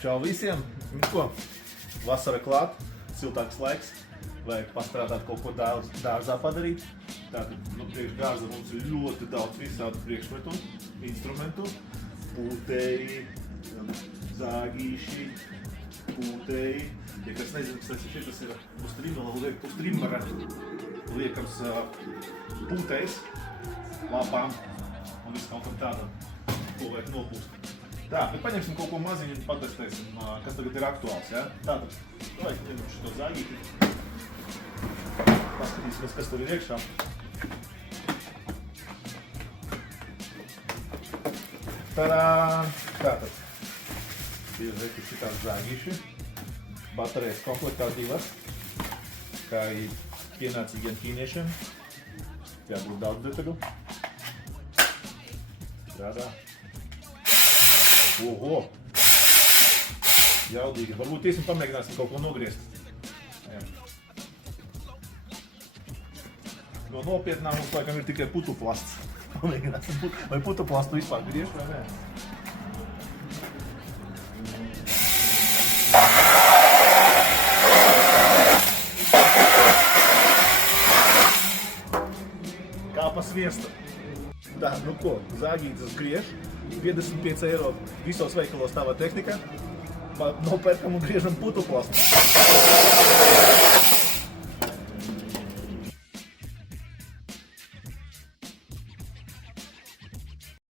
Čau visiem! Nu ko, vasara klāt, siltāks laiks, vajag pastrādāt kaut ko dārzā padarīt. Tātad, priekš dārza mums ir ļoti daudz visādu priekšmetu, instrumentu, pūtēji, zāgīši, pūtēji. Ja kas nezinu, kas tas ir, tas ir uz trimara liekams pūtējs, lapām un viss kaut kam tādam, ko vajag nopūst. Tā, bet paņemsim kaut ko maziņu un patestēsim, kas tagad ir aktuāls, ja? Tātad, vajag ņemam šito zāģīti. Paskatīsimies, kas tur ir iekšā. Tarān! Tātad, ir reķi šitās zāģīši. Baterijas komplektā divas, kā arī pienācīgiem ķīniešiem. Jābūt daudz detaļu. Strādā. Oho! Jaudīgi. Varbūt tiesim pamēģināsim kaut ko nogriezt. Jā. No nopietnā mums laikam ir tikai putuplasts. Pamēģināsim, vai putuplastu vispār griež vai nē. Kā pa sviestu. Tā, nu ko, zāģītas griež. 55 eiro visos veikalos tāvā tehnika. Nopērkam un griežam putuplastu.